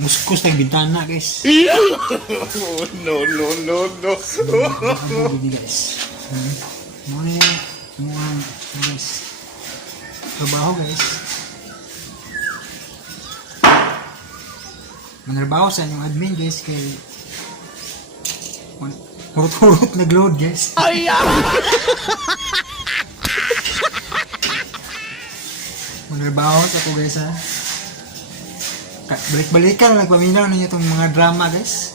Muskus tayong bintana guys. No, no, no, no. Hindi guys. Muna yan. Mukhang guys. Trabaho guys. Manarbaho sa inyong admin guys kay hurot-hurot nag-load guys. Manarbaho sa ko guys ha. Balik-balikan lang paminaw ninyo itong mga drama guys.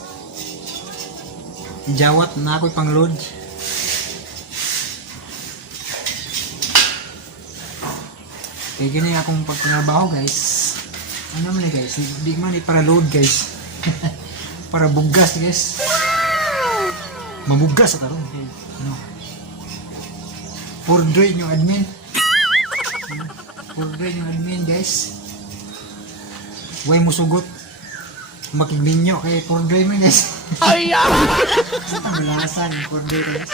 Ijawat na ako'y pang-load. Kaya gini akong pagpangabaho guys. Ano naman guys, hindi man para load guys. Para bugas guys. Mabugas sa karon. Ano? For drain yung admin. For drain yung admin guys. Way mo sugot. Makigminyo kay for drain man guys. Ay, Sa tamalasan for drain guys.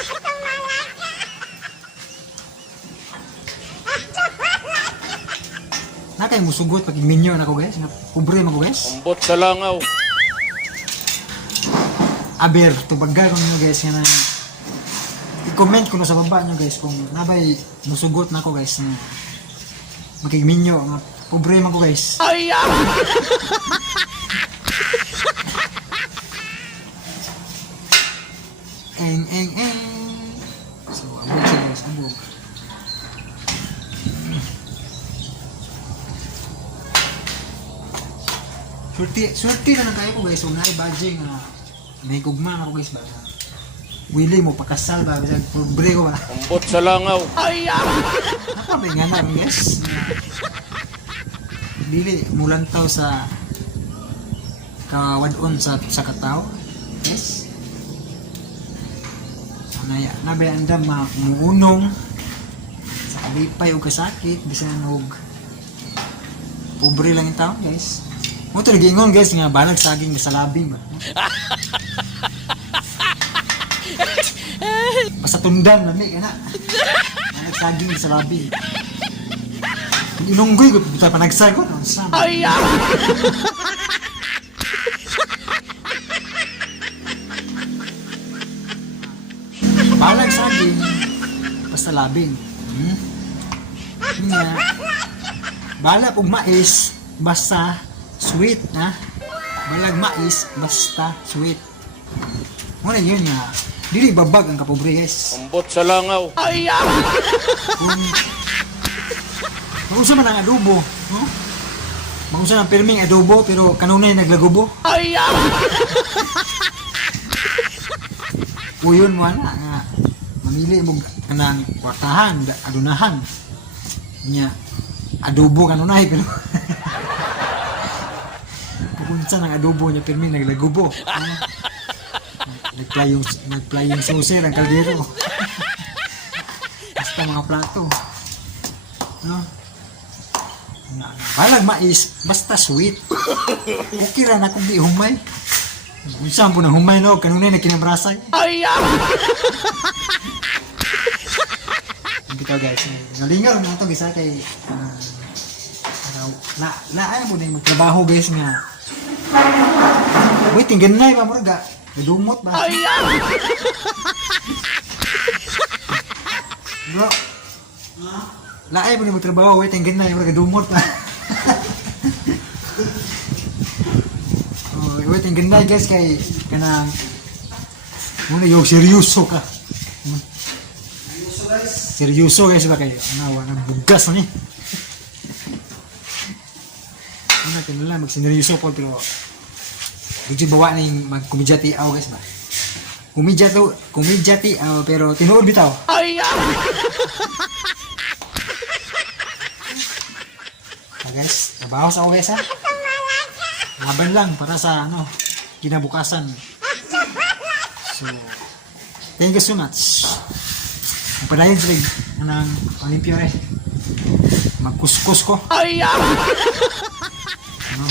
Nakay mo sugot pag minyo na ko guys, na pobre man ko guys. Ambot sa langaw. Aber tubagal ko nyo guys nga na i-comment ko na sa baba nyo guys kung nabay musugot na ko guys na makigminyo nga pobre man ko guys. Ay, Eng. So abog siya guys, abog. Swerte na lang kayo ko guys, kung naibadging may gugma ako guys ba. Willie mo pakasal ba, bisag pobre ko ba. ambot sa langaw. Ay, Napabay nga namin guys. Dili mulantaw sa kawadon sa kataw. Yes. Anaya, nabay andam muunong sa kalipay o kasakit, bisan og pobre lang yung tao guys. Mo to nagingon guys nga balag saging sa labing ba. Basta tundan lami kana. Balag saging sa labing. Inunggoy ko buta panagsay ko no. ay, Balag saging basta labing. Nga. Balag og mais basta sweet na. Balag mais basta sweet. Muna yun nga. Dili babag ang kapobre guys. ambot sa langaw. Ay, Kung usa man ang adobo, no? Mausa ng pirming adobo pero kanunay naglagubo. ay, Uyon mo na nga mamili mo kanang kwartahan, adunahan. Nya adobo kanunay pero pupunta ng adobo niya pirming naglagubo. Nagplayong saucer ang kaldero. Basta mga plato. No? Balag mais, basta sweet. Okay ra na kung di humay. Unsa po nang humay no, kanunay na kinamrasay. ay, Bitaw guys, nalingaw na ito guys kay ay mo na yung magtrabaho guys nga. Uy, tinggan na ba murga? Dudumot ba? ay, Bro. Laay mo na magtrabaho, uy, tinggan na yung murga dumot ba? Oh, uy, tinggan na guys kay kanang muna yung seryoso ka. Seryoso guys ba kayo? Ano, nagbugas na ni. Ano natin na lang, magsineryoso po pero medyo bawa na yung mag-kumidyati aw guys ba? Kumidyati aw pero tinuod bitaw. ay, Guys, trabaho sa OS ha? Laban lang para sa ano, kinabukasan. So, thank you so much. Padayon sila ng Olympia eh. Magkuskus ko. ay, Ano?